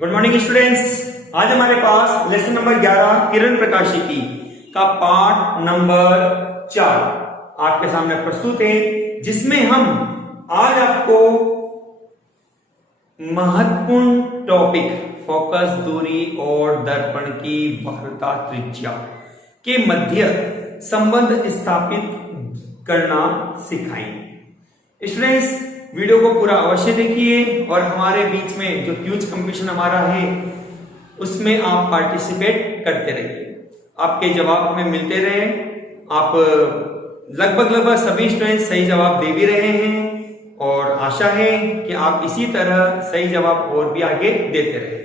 Good morning students. आज हमारे पास lesson number 11 किरण प्रकाशिकी का पार्ट नंबर 4 आपके सामने प्रस्तुत है, जिसमें हम आज आपको महत्वपूर्ण टॉपिक फोकस, दूरी और दर्पण की वक्रता त्रिज्या के मध्य संबंध स्थापित करना सिखाएंगे। स्टूडेंट्स, वीडियो को पूरा अवश्य देखिए और हमारे बीच में जो क्विज कंपटीशन हमारा है उसमें आप पार्टिसिपेट करते रहिए। आपके जवाब हमें मिलते रहे। आप लगभग सभी स्टूडेंट सही जवाब दे भी रहे हैं और आशा है कि आप इसी तरह सही जवाब और भी आगे देते रहे।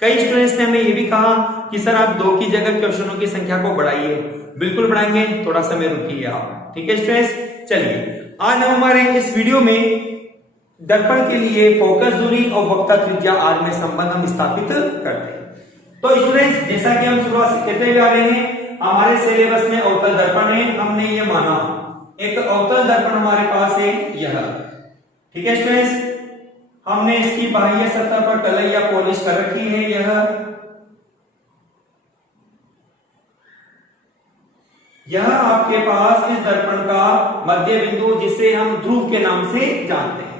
कई स्टूडेंट्स ने हमें ये भी कहा कि सर आप 2 की जगह क्वेश्चनों की संख्या को बढ़ाइए। बिल्कुल बढ़ाएंगे, थोड़ा समय रुकिए आप। ठीक है स्टूडेंट्स, चलिए आज हम हमारे इस वीडियो में दर्पण के लिए फोकस, दूरी और वक्रता त्रिज्या आज में संबंध हम स्थापित करते हैं। तो स्टूडेंट्स, जैसा कि हम शुरुआत से कहते हुए आ रहे हैं, हमारे सिलेबस में अवतल दर्पण है। हमने ये माना एक अवतल दर्पण हमारे पास है यह। ठीक है स्टूडेंट्स, हमने इसकी बाह्य सतह पर कलई या पॉलिश कर रखी है यह आपके पास इस दर्पण का मध्य बिंदु, जिसे हम ध्रुव के नाम से जानते हैं।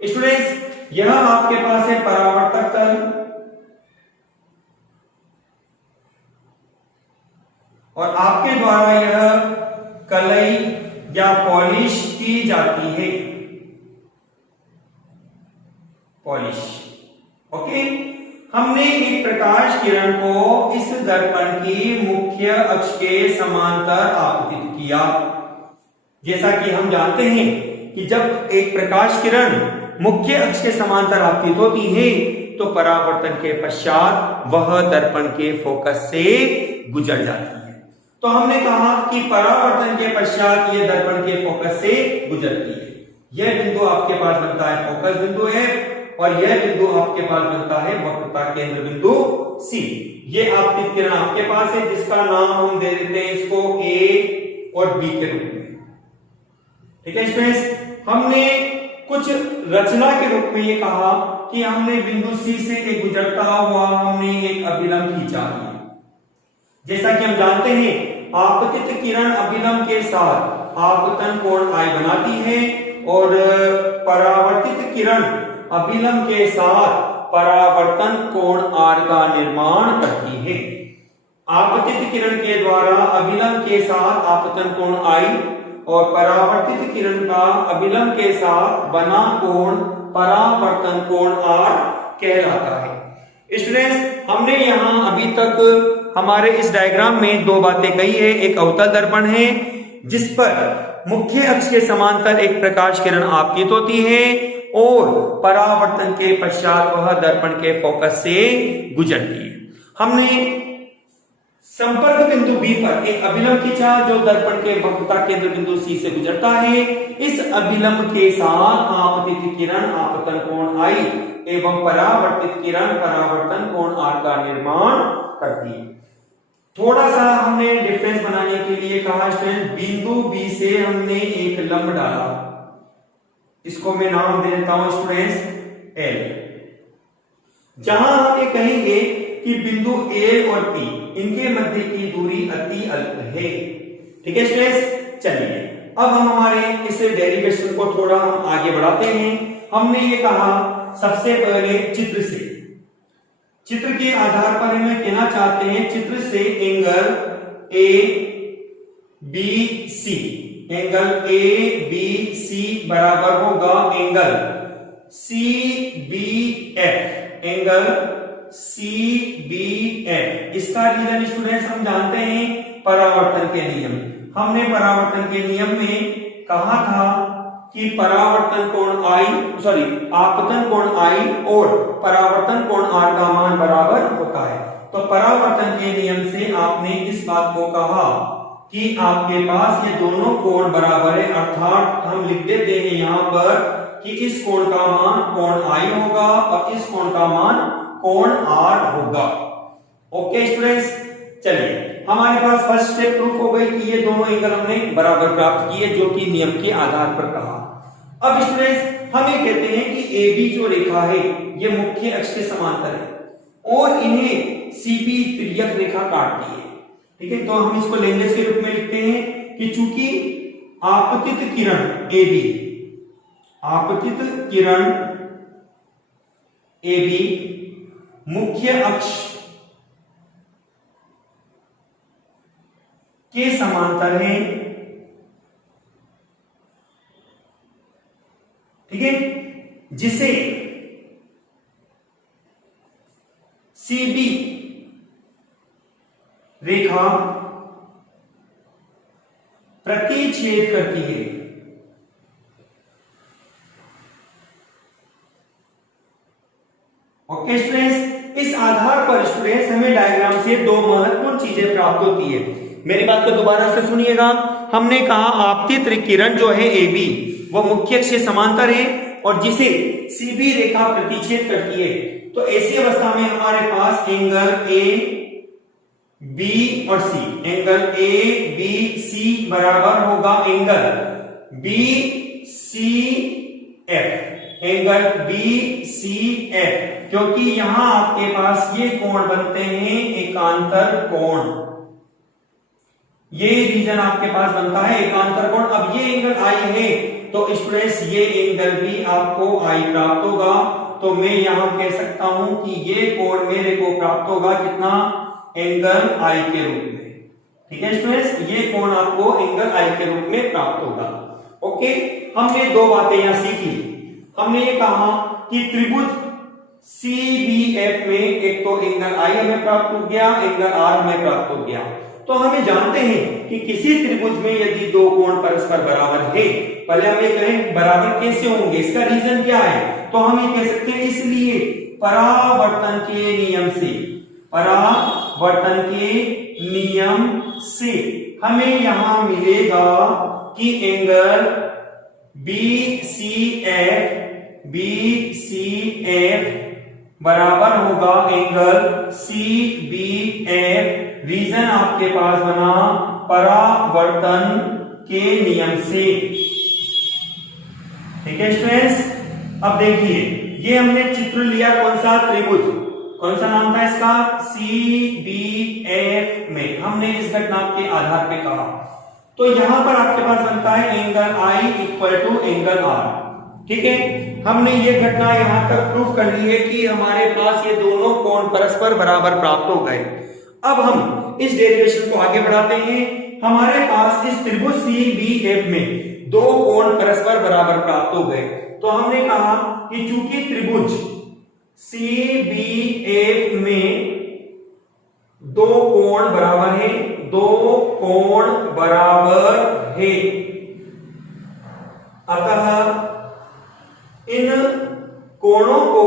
स्टूडेंट्स, यह आपके पास है परावर्तक तल और आपके द्वारा यह कलई या पॉलिश की जाती है। Polish, okay. हमने एक प्रकाश किरण को इस दर्पण की मुख्य अक्ष के समांतर आपतित किया। जैसा कि हम जानते हैं कि जब एक प्रकाश किरण मुख्य अक्ष के समांतर आपतित होती है तो परावर्तन के पश्चात वह दर्पण के फोकस से गुजर जाती है। तो हमने कहा कि परावर्तन के पश्चात यह दर्पण के फोकस से गुजरती है। यह बिंदु आपके पास बनता है फोकस बिंदु है और यह बिंदु आपके पास बनता है वक्रता केंद्र बिंदु सी। ये आपतित किरण आपके पास है, जिसका नाम हम दे देते हैं इसको ए और बी के रूप में। ठीक है स्टूडेंट्स, हमने कुछ रचना के रूप में ये कहा कि हमने बिंदु सी से एक गुजरता हुआ हमने एक अभिलंब खींचा है। जैसा कि हम जानते हैं, आपतित किरण अभिलंब के साथ आपतन कोण I बनाती है और परावर्तित किरण अभिलंब के साथ परावर्तन कोण R का निर्माण करती है। आपतित किरण के द्वारा अभिलंब के साथ आपतन कोण I और परावर्तित किरण का अभिलंब के साथ बना कोण परावर्तन कोण R कहलाता है। स्टूडेंट्स, हमने यहां अभी तक हमारे इस डायग्राम में 2 बातें कही है। एक अवतल दर्पण है जिस पर मुख्य अक्ष के समांतर एक प्रकाश किरण आपतित होती है और परावर्तन के पश्चात वह दर्पण के फोकस से गुजरती है। हमने संपर्क बिंदु बी पर एक अभिलंब खींचा जो दर्पण के वक्रता केंद्र बिंदु सी से गुजरता है। इस अभिलंब के साथ आपतित किरण आपतन कोण I एवं परावर्तित किरण परावर्तन कोण R का निर्माण करती है। थोड़ा सा हमने डिफरेंस बनाने के लिए कहा स्टूडेंट, बिंदु बी से हमने एक लंब डाला, इसको मैं नाम दे देता हूं स्टूडेंट्स L। जहां हम ये कहेंगे कि बिंदु A और P इनके मध्य की दूरी अति अल्प है। ठीक है स्टूडेंट्स, चलिए अब हम हमारे इस डेरिवेशन को थोड़ा हम आगे बढ़ाते हैं। हमने ये कहा सबसे पहले चित्र के आधार पर हमें कहना चाहते हैं चित्र से एंगल ए बी सी बराबर होगा angle C B F. Angle CBF। इसका रीजन स्टूडेंट्स हम जानते हैं परावर्तन के नियम। हमने परावर्तन के नियम में कहा था कि परावर्तन कोण आपतन कोण I और परावर्तन कोण R का मान बराबर होता है। तो परावर्तन के नियम से आपने इस बात को कहा कि आपके पास ये दोनों कोण बराबर है, अर्थात हम लिख देते हैं यहां पर कि इस कोण का मान कोण I होगा और इस कोण का मान कोण R होगा। ओके स्टूडेंट्स, चलिए हमारे पास फर्स्ट स्टेप प्रूफ हो गई कि ये दोनों एंगल हमने बराबर प्राप्त किए, जो कि नियम के आधार पर कहा। अब स्टूडेंट्स हम ये कहते हैं कि AB जो रेखा है ये मुख्य अक्ष के समांतर है और इन्हें CB तिर्यक रेखा काटती है। ठीक है, तो हम इसको लैंग्वेज के रूप में लिखते हैं कि चूंकि आपतित किरण AB मुख्य अक्ष के समांतर है, ठीक है, जिसे CB रेखा प्रतिच्छेद करती है। ओके स्टूडेंट्स, इस आधार पर स्टूडेंट्स हमें डायग्राम से दो महत्वपूर्ण चीजें प्राप्त होती है। मेरी बात को दोबारा से सुनिएगा। हमने कहा आपतित किरण जो है AB वो मुख्य अक्ष से समांतर है और जिसे CB रेखा प्रतिच्छेद करती है। तो ऐसी अवस्था में हमारे पास एंगल AB और C, एंगल ABC बराबर होगा एंगल BCF, एंगल BCF, क्योंकि यहां आपके पास ये कोण बनते हैं एकांतर कोण। ये रीजन आपके पास बनता है एकांतर कोण। अब ये एंगल I है तो स्टूडेंट्स ये एंगल भी आपको I प्राप्त होगा। तो मैं यहां कह सकता हूं कि ये कोण मेरे को प्राप्त होगा कितना, एंगल I के रूप में। ठीक है स्टूडेंट्स, ये कोण आपको एंगल I के रूप में प्राप्त होगा। ओके, हमने दो बातें यहां सीखी। हमने ये कहा कि त्रिभुज CBF में एक तो एंगल I हमें प्राप्त हो गया, एंगल R हमें प्राप्त हो गया। तो हमें जानते हैं कि किसी त्रिभुज में यदि दो कोण परस्पर बराबर है, पहले हम ये कहें बराबर कैसे होंगे, इसका रीजन क्या है। तो हम ये कह सकते हैं इसलिए परावर्तन के नियम से हमें यहां मिलेगा कि एंगल BCF बराबर होगा एंगल CBF। रीजन आपके पास बना परावर्तन के नियम से। ठीक है स्टूडेंट्स, अब देखिए ये हमने चित्र लिया कौन सा, त्रिभुज, कौन सा नाम था इसका, CBF में हमने इस घटना के आधार पे कहा। तो यहां पर आपके पास बनता है angle I equal to angle R। ठीक है, हमने ये घटना यहां तक प्रूफ कर ली है कि हमारे पास ये दोनों कोण परस्पर बराबर प्राप्त हो गए। अब हम इस डेरिवेशन को आगे बढ़ाते हैं। हमारे पास इस त्रिभुज CBF में दो कोण परस्पर बराबर प्राप्त हो गए। तो हमने कहा कि चूंकि त्रिभुज CBF में दो कोण बराबर है, अतः इन कोणों को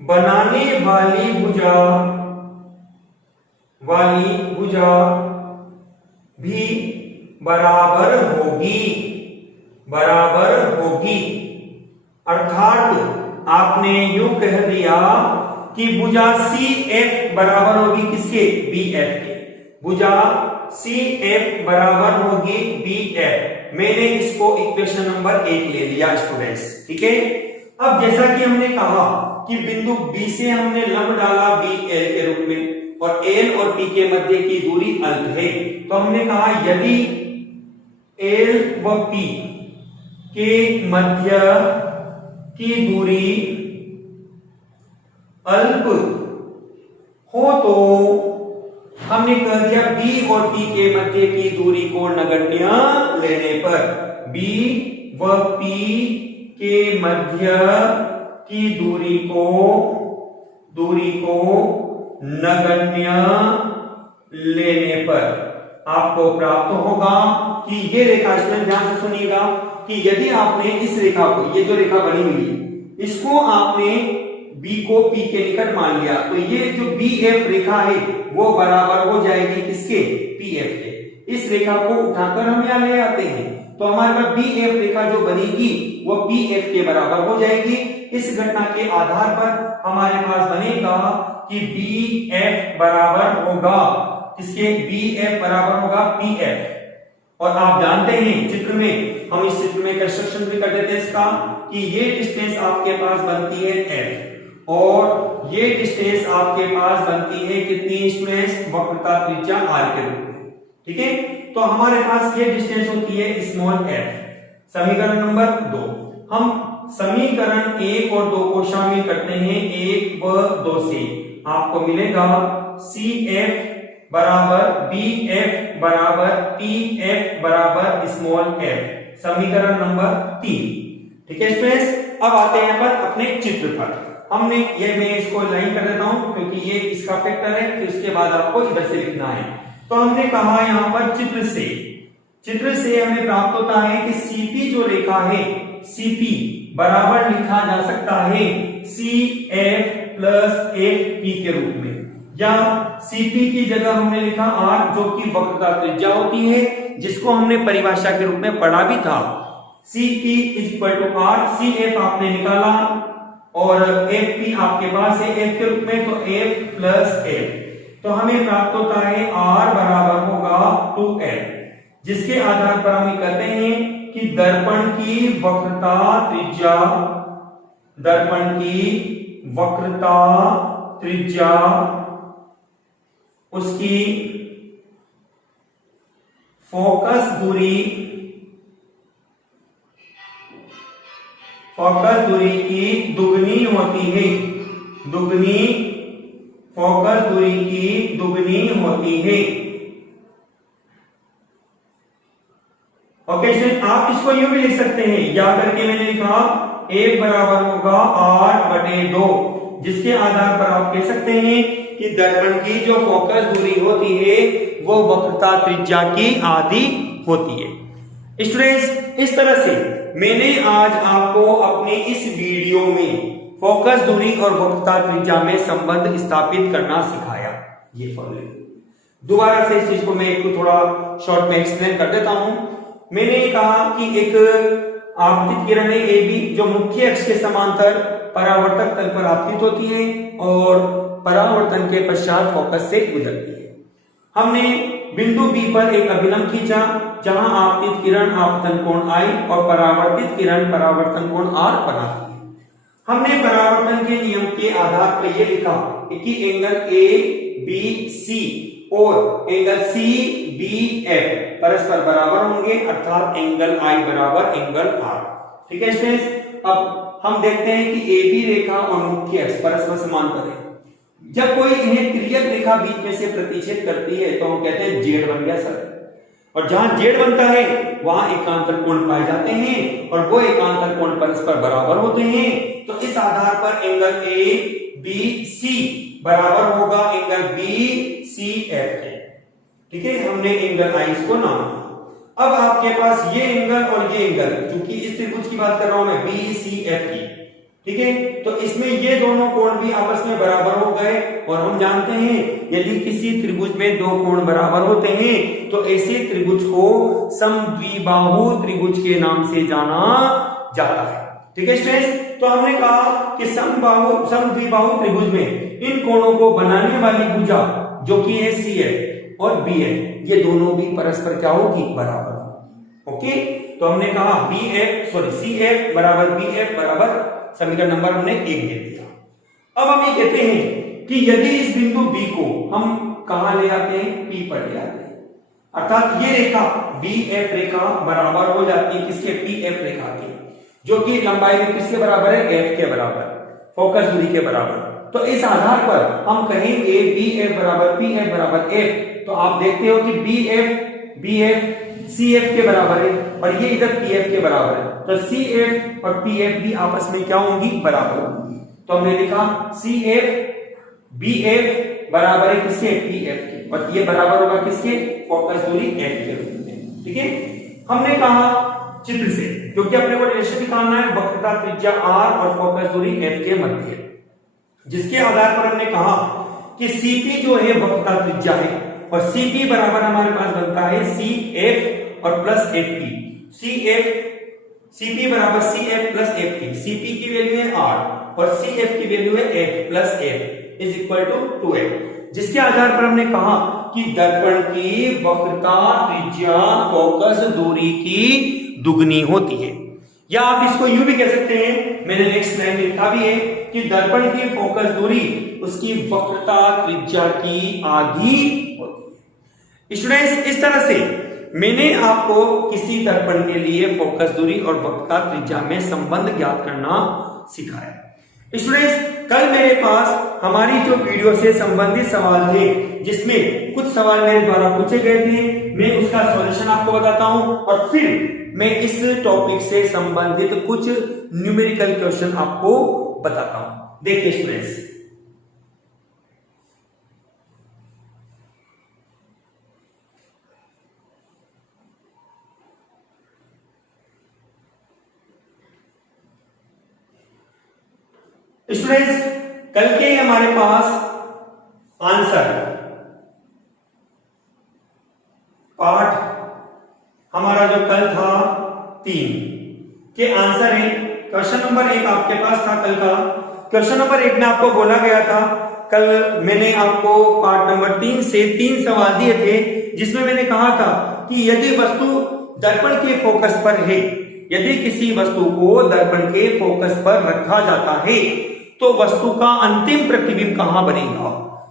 बनाने वाली भुजा भी बराबर होगी। अर्थात आपने यूं कह दिया कि भुजा CF बराबर होगी किसके, BF के। भुजा CF बराबर होगी BF। मैंने इसको इक्वेशन नंबर 1 ले लिया स्टूडेंट्स। ठीक है, अब जैसा कि हमने कहा कि बिंदु B से हमने लंब डाला BL के रूप में और L और P के मध्य की दूरी अल्प है। तो हमने कहा यदि L व P के मध्य की दूरी अल्प हो तो हमने कह दिया B और P के मध्य की दूरी को नगण्य लेने पर B व P के मध्य की दूरी को नगण्य लेने पर आपको प्राप्त होगा कि ये रेखा, ध्यान से सुनिएगा कि यदि आपने इस रेखा को, ये जो रेखा बनी हुई है, इसको आपने B को P के निकट मान लिया, तो ये जो BF रेखा है वो बराबर हो जाएगी किसके? PF के। इस रेखा को उठाकर हम यहां ले आते हैं, तो हमारे पास BF रेखा जो बनेगी वो PF के बराबर हो जाएगी। इस घटना के आधार पर हमारे पास बनेगा कि BF बराबर होगा किसके? BF बराबर होगा PF। और आप जानते हैं चित्र में, हम इस चित्र में कंस्ट्रक्शन भी कर देते हैं इसका, कि ये डिस्टेंस आपके पास बनती है F और ये डिस्टेंस आपके पास बनती है कितनी स्टूडेंट्स? वक्रता त्रिज्या R के रूप में। ठीक है, तो हमारे पास ये डिस्टेंस होती है स्मॉल f। समीकरण नंबर 2, हम समीकरण 1 और 2 को शामिल करते हैं 1 व 2 से, आपको मिलेगा CF बराबर BF बराबर PF बराबर स्मॉल f। समीकरण नंबर 3। ठीक है स्टूडेंट्स, अब आते हैं अपन अपने चित्र पर। हमने ये, मैं इसको लाइन कर देता हूं क्योंकि ये इसका फैक्टर है, फिर उसके बाद आपको इधर से लिखना है। तो हमने कहा यहां पर चित्र से हमें प्राप्त होता है कि CP जो रेखा है, CP बराबर लिखा जा सकता है CF प्लस FP के रूप में, या CP की जगह हमने लिखा R जो कि वक्रता त्रिज्या होती है, जिसको हमने परिभाषा के रूप में पढ़ा भी था। CP equal to R, CF आपने निकाला और FP आपके पास है F के रूप में, तो F प्लस F, तो हमें प्राप्त होता है R बराबर होगा 2F, जिसके आधार पर हम कहते हैं कि दर्पण की वक्रता त्रिज्या उसकी फोकस दूरी की दुगनी होती है, फोकस दूरी की दुगनी होती है। ओके स्टूडेंट, आप इसको यूं भी लिख सकते हैं, या करके मैंने लिखा F बराबर होगा R/2, जिसके आधार पर आप कह सकते हैं कि दर्पण की जो फोकस दूरी होती है वो वक्रता त्रिज्या की आधी होती है। स्टूडेंट्स, इस तरह से मैंने आज आपको अपने इस वीडियो में फोकस दूरी और वक्रता त्रिज्या में संबंध स्थापित करना सिखाया। ये फॉर्मूले दोबारा से इस चीज को मैं एक थोड़ा शॉर्ट में एक्सप्लेन कर देता हूं। मैंने कहा कि एक आपतित किरण है AB जो मुख्य अक्ष के समांतर परावर्तक तल पर आपतित होती है और परावर्तन के पश्चात फोकस से गुजरती है। हमने बिंदु B पर एक अभिलंब खींचा जहां आपतित किरण आपतन कोण I और परावर्तित किरण परावर्तन कोण R बनाती है। हमने परावर्तन के नियम के आधार पर यह लिखा कि एंगल ABC और एंगल CBF परस्पर बराबर होंगे, अर्थात एंगल I बराबर एंगल R। ठीक है स्टूडेंट्स, अब हम देखते हैं कि AB रेखा और मुख्य अक्ष परस्पर समांतर है। जब कोई इन्हें तिर्यक रेखा बीच में से प्रतिच्छेद करती है तो हम कहते हैं Z बन गया सर, और जहां Z बनता है वहां एकांतर कोण पाए जाते हैं और वो एकांतर कोण परस्पर बराबर होते हैं। तो इस आधार पर एंगल ABC बराबर होगा एंगल BCF के। ठीक है, हमने एंगल I को नाम दिया। अब आपके पास ये एंगल और ये एंगल, क्योंकि इस त्रिभुज की बात कर रहा हूं मैं BCF की, ठीक है, तो इसमें ये दोनों कोण भी आपस में बराबर हो गए। और हम जानते हैं यदि किसी त्रिभुज में दो कोण बराबर होते हैं तो ऐसे त्रिभुज को समद्विबाहु त्रिभुज के नाम से जाना जाता है। ठीक है स्टूडेंट्स, तो हमने कहा कि समद्विबाहु त्रिभुज में इन कोणों को बनाने वाली भुजा जो कि है CF और BF, ये दोनों भी परस्पर क्या होगी? बराबर। ओके, तो हमने कहा CF बराबर BF बराबर, समीकरण नंबर हमने 1 दे दिया। अब हम ये कहते हैं कि यदि इस बिंदु B को हम कहां ले आते हैं? P पर ले आते हैं, अर्थात ये रेखा BF रेखा बराबर हो जाती है किसके? PF रेखा की, जो कि लंबाई में किसके बराबर है? F के बराबर, फोकस दूरी के बराबर। तो इस आधार पर हम कहेंगे BF बराबर PF बराबर F। तो आप देखते हो कि BF CF के बराबर है और ये इधर PF के बराबर है। तो CF और PF भी आपस में क्या होंगी, बराबर होंगी। तो हमने लिखा CF BF बराबर है किसके, PF के, और ये बराबर होगा किसके, फोकस दूरी F के रूप में। ठीक है, हमने कहा चित्र से, क्योंकि अपने को रिलेशन निकालना है वक्रता त्रिज्या R और फोकस दूरी F के मध्य, जिसके आधार पर हमने कहा कि CP जो है वक्रता त्रिज्या है, और CP बराबर हमारे पास बनता है CF और प्लस FP। CP बराबर CF प्लस FP। CP की वैल्यू है R और CF की वैल्यू है F plus F is equal to 2F, जिसके आधार पर हमने कहा कि दर्पण की वक्रता त्रिज्या फोकस दूरी की दुगनी होती है, या आप इसको यूं भी कह सकते हैं, मैंने नेक्स्ट लाइन में लिखा भी है कि दर्पण की फोकस दूरी उसकी वक्रता त्रिज्या की आधी होती है। स्टूडेंट्स, इस तरह से मैंने आपको किसी दर्पण के लिए फोकस दूरी और वक्रता त्रिज्या में संबंध ज्ञात करना सिखाया। स्टूडेंट्स, कल मेरे पास हमारी जो वीडियो से संबंधित सवाल थे, जिसमें कुछ सवाल मेरे द्वारा पूछे गए थे, मैं उसका सॉल्यूशन आपको बताता हूं, और फिर मैं इस टॉपिक से संबंधित कुछ न्यूमेरिकल क्वेश्चन आपको बताता हूं। देखिए स्टूडेंट्स, कल के हमारे पास आंसर पार्ट हमारा जो कल था 3 के आंसर है। क्वेश्चन नंबर 1 आपके पास था कल का। क्वेश्चन नंबर 1 में आपको बोला गया था, कल मैंने आपको पार्ट नंबर 3 से 3 सवाल दिए थे, जिसमें मैंने कहा था कि यदि वस्तु दर्पण के फोकस पर है, यदि किसी वस्तु को दर्पण के फोकस पर रखा जाता है तो वस्तु का अंतिम प्रतिबिंब कहां बनेगा।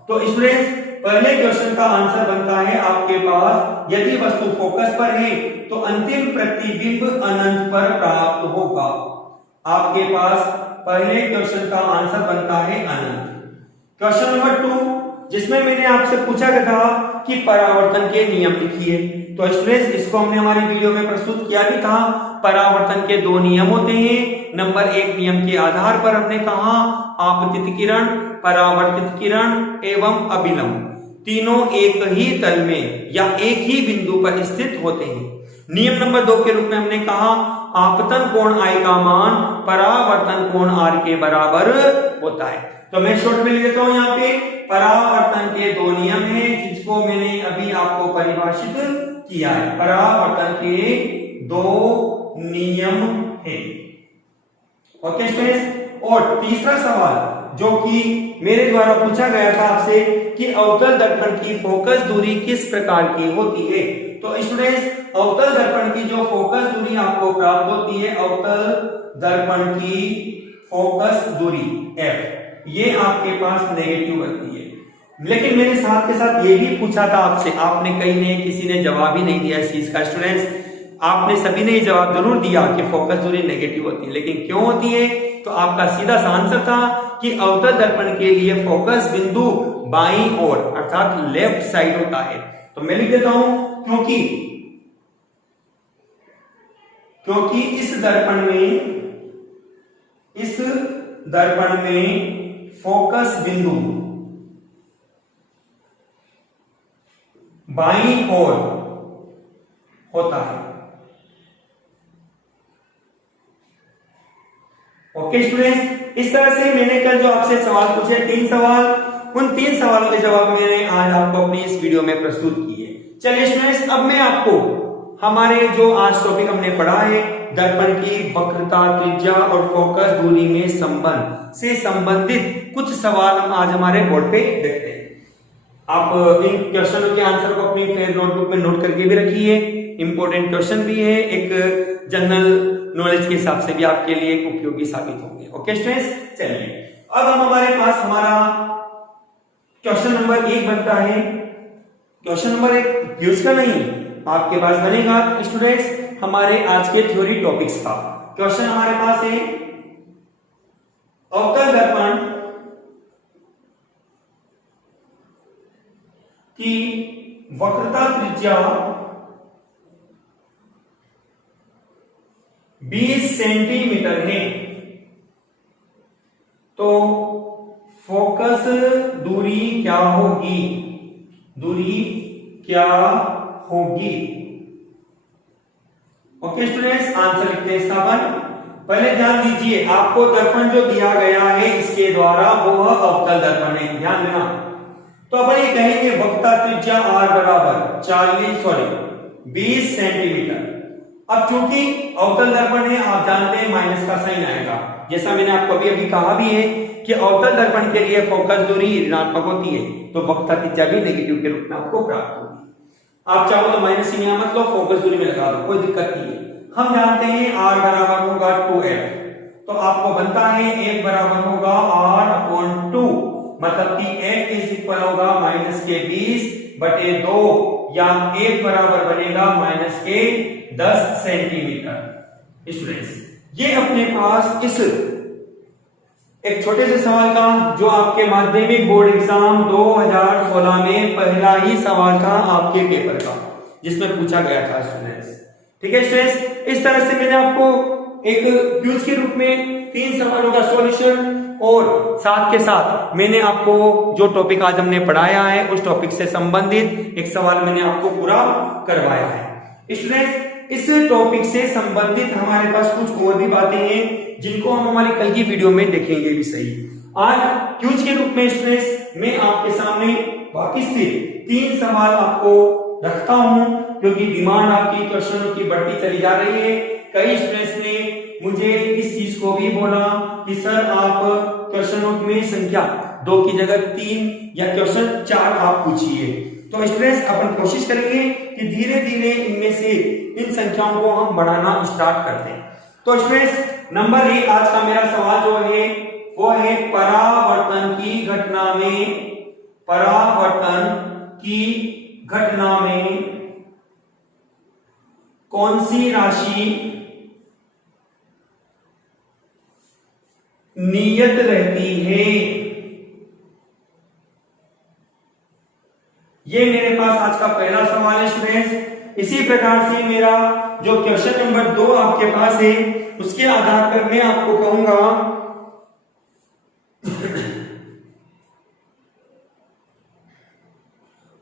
तो स्टूडेंट्स, पहले क्वेश्चन का आंसर बनता है आपके पास, यदि वस्तु फोकस पर है तो अंतिम प्रतिबिंब अनंत पर प्राप्त होगा। आपके पास पहले क्वेश्चन का आंसर बनता है अनंत। क्वेश्चन नंबर 2, जिसमें मैंने आपसे पूछा गया था कि परावर्तन के नियम लिखिए, तो स्टूडेंट्स इसको हमने हमारी वीडियो में प्रस्तुत किया भी था। परावर्तन के 2 नियम होते हैं। नंबर 1 नियम के आधार पर हमने कहा आपतित किरण, परावर्तित किरण एवं अभिलंब तीनों एक ही तल में या एक ही बिंदु पर स्थित होते हैं। नियम नंबर 2 के रूप में हमने कहा आपतन कोण I का मान परावर्तन कोण R के बराबर होता है। तो मैं शॉर्ट में लिख देता हूं, यहाँ पे परावर्तन के 2 नियम हैं, जिसको मैंने अभी आपको परिभाषित किया है। परावर्तन के 2 नियम हैं। ओके स्टूडेंट्स, और तीसरा सवाल जो कि मेरे द्वारा पूछा गया था आपसे कि अवतल दर्पण की फोकस दूरी किस प्रकार की होती है। तो स्टूडेंट्स, अवतल दर्पण की जो फोकस दूरी आपको प्राप्त होती है, अवतल दर्पण की फोकस दूरी F, ये आपके पास नेगेटिव बनती है। लेकिन मैंने साथ के साथ ये भी पूछा था आपसे, आपने कहीं ने किसी ने जवाब ही नहीं दिया इस चीज का। स्टूडेंट्स, आपने सभी ने ये जवाब जरूर दिया कि फोकस दूरी नेगेटिव होती है, लेकिन क्यों होती है? तो आपका सीधा सा आंसर था कि अवतल दर्पण के लिए फोकस बिंदु बाईं ओर अर्थात लेफ्ट साइड होता है। तो मैं लिख देता हूं क्योंकि इस दर्पण में फोकस बिंदु बाईं ओर होता है। ओके स्टूडेंट्स, इस तरह से मैंने कल जो आपसे सवाल पूछे 3 सवाल, उन 3 सवालों के जवाब मैंने आज आपको अपनी इस वीडियो में प्रस्तुत किए। चलिए स्टूडेंट्स, अब मैं आपको हमारे जो आज टॉपिक हमने पढ़ा है दर्पण की वक्रता त्रिज्या और फोकस दूरी में संबंध से संबंधित कुछ सवाल हम आज हमारे बोर्ड पे देखते हैं। आप इन क्वेश्चनों के आंसर को अपनी फेयर नोटबुक में नोट करके भी रखिए। इंपॉर्टेंट क्वेश्चन भी है, एक जनरल नॉलेज के हिसाब से भी आपके लिए एक उपयोगी साबित होंगे। ओके स्टूडेंट्स, चलिए अब हम हमारे पास हमारा क्वेश्चन नंबर 1 बनता है। क्वेश्चन नंबर 1 क्यूज का नहीं, आपके पास बनेगा स्टूडेंट्स हमारे आज के थ्योरी टॉपिक्स का। क्वेश्चन हमारे पास है अवतल दर्पण की वक्रता त्रिज्या 20 सेंटीमीटर है, तो फोकस दूरी क्या होगी, दूरी क्या होगी। ओके स्टूडेंट्स, आंसर लिखते हैं इसका अपन। पहले ध्यान दीजिए, आपको दर्पण जो दिया गया है इसके द्वारा वो अवतल दर्पण है, ध्यान देना। तो अपन ये कहेंगे वक्ता त्रिज्या r बराबर 20 सेंटीमीटर। अब चूंकि अवतल दर्पण है, आप जानते हैं माइनस का साइन आएगा, जैसा मैंने आपको अभी कहा भी है कि अवतल दर्पण के लिए फोकस दूरी ऋणात्मक होती है, तो वक्ता त्रिज्या भी नेगेटिव के रूप में आपको प्राप्त होगी। आप चाहो तो माइनस ही यहां मत लो, फोकस दूरी में लगा दो, कोई दिक्कत नहीं है। हम जानते हैं r बराबर होगा 2f, तो आपको बनता है f बराबर होगा r/2, मतलब कि f इज इक्वल होगा माइनस के 20/2, या f बराबर बनेगा माइनस के 10 सेंटीमीटर। स्टूडेंट्स, ये अपने पास इस एक छोटे से सवाल का जो आपके माध्यमिक बोर्ड एग्जाम 2016 में पहला ही सवाल था आपके पेपर का, जिसमें पूछा गया था स्टूडेंट्स। ठीक है स्टूडेंट्स, इस तरह से मैंने आपको एक क्विज के रूप में 3 सवालों का सॉल्यूशन और साथ के साथ मैंने आपको जो टॉपिक आज हमने पढ़ाया है उस टॉपिक से संबंधित एक सवाल मैंने आपको पूरा करवाया है। स्टूडेंट्स, इस टॉपिक से संबंधित हमारे पास कुछ और भी बातें हैं जिनको हम हमारी कल की वीडियो में देखेंगे भी सही। आज क्विज के रूप में स्टूडेंट्स मैं आपके सामने वापस से 3 सवाल आपको रखता हूं, क्योंकि डिमांड आपकी क्वेश्चनों की बढ़ती चली जा रही है। कई स्टूडेंट्स ने मुझे इस चीज को भी बोला कि सर आप क्वेश्चनों में संख्या 2 की जगह 3 या क्वेश्चन 4 आप पूछिए। तो स्टूडेंट्स, अपन कोशिश करेंगे कि धीरे धीरे इनमें से इन संख्याओं को हम बढ़ाना स्टार्ट कर दें। तो स्टूडेंट्स, नंबर 1 आज का मेरा सवाल जो है वो है परावर्तन की घटना में कौन सी राशि नियत रहती है। ये मेरे पास आज का पहला सवाल है स्टूडेंट्स। इसी प्रकार से मेरा जो क्वेश्चन नंबर 2 आपके पास है उसके आधार पर मैं आपको कहूंगा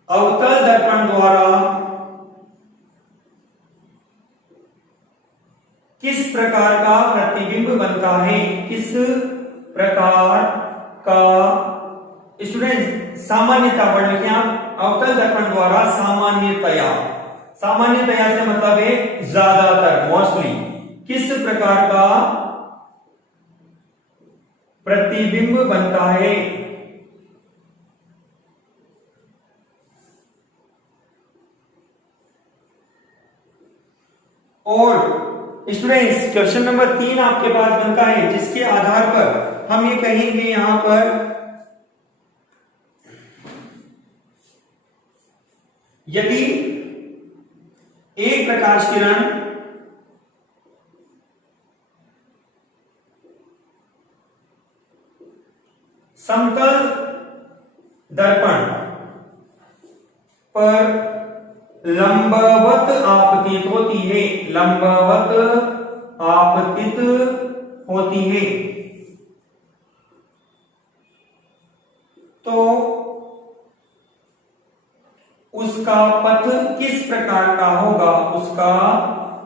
अवतल दर्पण द्वारा किस प्रकार का प्रतिबिंब बनता है, किस प्रकार का। स्टूडेंट्स, सामान्यता पढ़ लिखे आप, अवतल दर्पण द्वारा सामान्यतया से मतलब है ज्यादातर, मोस्टली, किस प्रकार का प्रतिबिंब बनता है। और स्टूडेंट्स, क्वेश्चन नंबर 3 आपके पास बनता है जिसके आधार पर हम ये कहेंगे यहां पर यदि एक प्रकाश किरण समतल दर्पण पर लंबवत आपतित होती है, तो उसका पथ किस प्रकार का होगा, उसका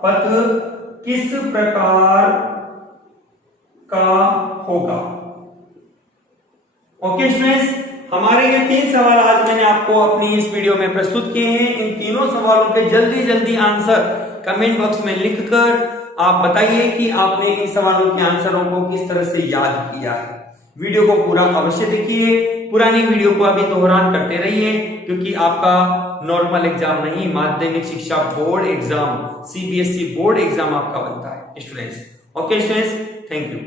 पथ किस प्रकार का होगा। ओके स्टूडेंट्स, हमारे ये 3 सवाल आज मैंने आपको अपनी इस वीडियो में प्रस्तुत किए हैं। इन तीनों सवालों के जल्दी आंसर कमेंट बॉक्स में लिखकर आप बताइए कि आपने इन सवालों के आंसरों को किस तरह से याद किया है। वीडियो को पूरा अवश्य देखिए, पुरानी वीडियो को अभी दोहरान करते रहिए, क्योंकि आपका नॉर्मल एग्जाम नहीं, माध्यमिक शिक्षा board exam, CBSE board exam आपका बनता है students. Okay students, thank you.